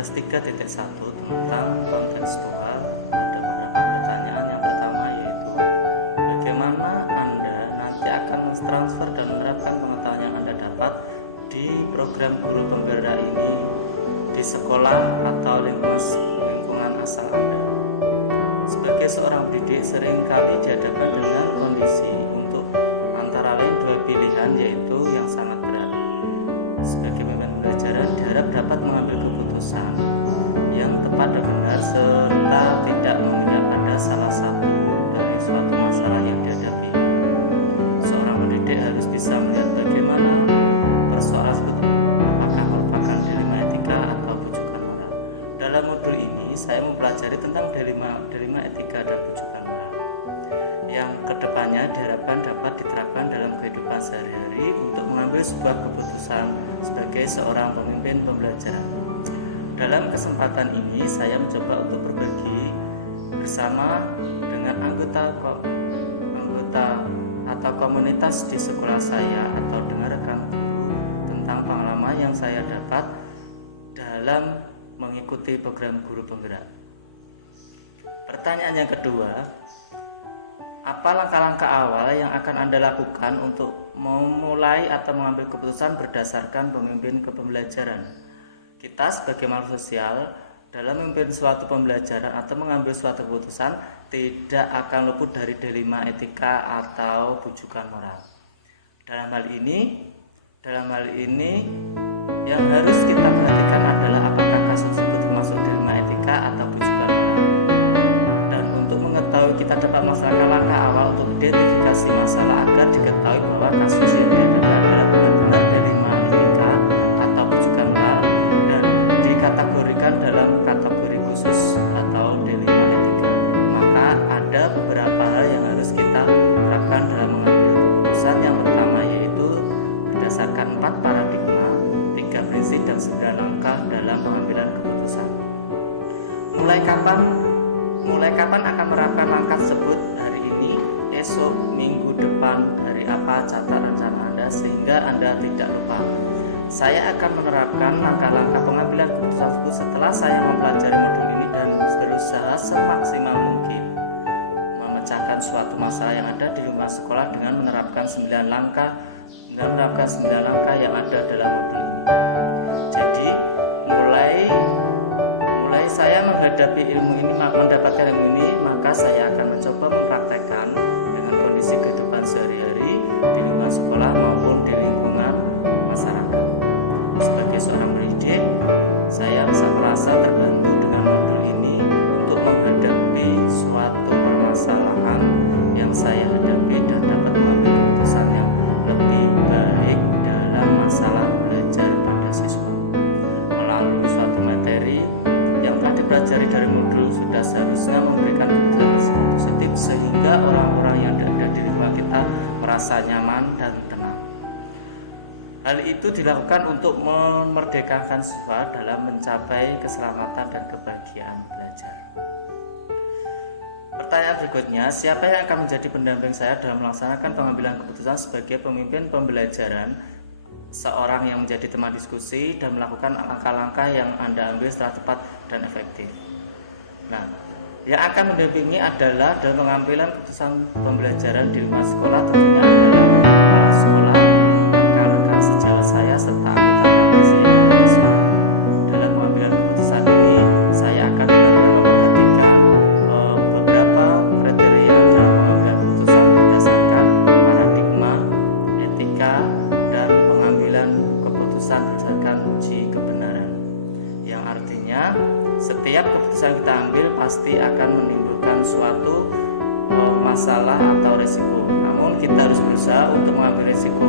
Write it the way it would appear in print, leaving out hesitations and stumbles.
tugas 3.1 tentang kontekstual. Ada beberapa pertanyaan. Yang pertama yaitu bagaimana Anda nanti akan mentransfer dan menerapkan pengetahuan yang Anda dapat di program guru penggerak ini di sekolah atau lingkungan asal Anda. Sebagai seorang pendidik seringkali dihadapkan dengan kondisi untuk antara lain dua pilihan, yaitu yang sangat berat. Sebagai pemimpin pembelajaran diharap dapat mengambil keputusan yang tepat dan benar serta tidak memihak pada salah satu dari suatu masalah yang dihadapi. Seorang pendidik harus bisa melihat bagaimana persoalan tersebut apakah merupakan dilema etika atau bujukan moral. Dalam modul ini saya mempelajari tentang dilema etika dan bujukan moral yang kedepannya diharapkan dapat diterapkan dalam kehidupan sehari-hari untuk mengambil sebuah keputusan sebagai seorang pemimpin pembelajaran. Dalam kesempatan ini saya mencoba untuk berbagi bersama dengan anggota atau komunitas di sekolah saya atau dengan rekan guru tentang pengalaman yang saya dapat dalam mengikuti program guru penggerak. Pertanyaan yang kedua, apa langkah-langkah awal yang akan Anda lakukan untuk memulai atau mengambil keputusan berdasarkan pemimpin kepembelajaran? Kita sebagai makhluk sosial dalam memimpin suatu pembelajaran atau mengambil suatu keputusan tidak akan luput dari dilema etika atau bujukan moral. Dalam hal ini yang harus kita perhatikan adalah apakah kasus tersebut termasuk dilema etika atau bujukan moral. Dan untuk mengetahui kita dapat melaksanakan langkah awal untuk identifikasi masalah agar diketahui bahwa kasus yang dihadapi adalah benar-benar dilema etika atau bujukan moral dan dikategorikan dalam kategori khusus atau dilema etika. Maka ada beberapa hal yang harus kita terapkan dalam mengambil keputusan. Yang pertama yaitu berdasarkan 4 paradigma, 3 prinsip dan 9 langkah dalam pengambilan keputusan. Mulai kapan akan menerapkan langkah tersebut? Hari ini, esok, minggu depan, hari apa? Catat rencana Anda sehingga Anda tidak lupa. Saya akan menerapkan langkah-langkah pengambilan keputusan tersebut setelah saya mempelajari modul ini dan berusaha semaksimal mungkin memecahkan suatu masalah yang ada di lingkungan sekolah dengan menerapkan 9 langkah yang ada dalam modul ini. Jadi mulai saya mendapatkan ilmu ini, maka saya akan mencoba mempraktekkan dengan kondisi kehidupan sehari-hari di lingkungan sekolah maupun di lingkungan masyarakat. Sebagai seorang pendidik, saya bisa merasa terbantu dengan modul ini untuk menghadapi suatu permasalahan yang saya hadapi dan dapat mengambil keputusan yang lebih baik dalam masalah belajar pada siswa. Melalui suatu materi yang telah dipelajari dari modul sudah seharusnya memberikan keputusan positif sehingga orang-orang yang ada di lingkungan kita merasa nyaman dan tenang. Hal itu dilakukan untuk memerdekakan siswa dalam mencapai keselamatan dan kebahagiaan belajar. Pertanyaan berikutnya, siapa yang akan menjadi pendamping saya dalam melaksanakan pengambilan keputusan sebagai pemimpin pembelajaran? Seorang yang menjadi teman diskusi dan melakukan langkah-langkah yang Anda ambil setelah tepat dan efektif. Nah, yang akan mendampingi adalah dalam pengambilan keputusan pembelajaran di lingkungan sekolah tentunya adalah kepala sekolah, rekan-rekan sejawat saya serta anggota komisi sekolah. Dalam pengambilan keputusan ini, saya akan benar-benar memperhatikan beberapa kriteria dalam pengambilan keputusan berdasarkan paradigma, etika, dan pengambilan keputusan berdasarkan uji kebenaran. Yang artinya setiap keputusan kita ambil pasti akan menimbulkan suatu masalah atau risiko. Namun kita harus berusaha untuk mengambil risiko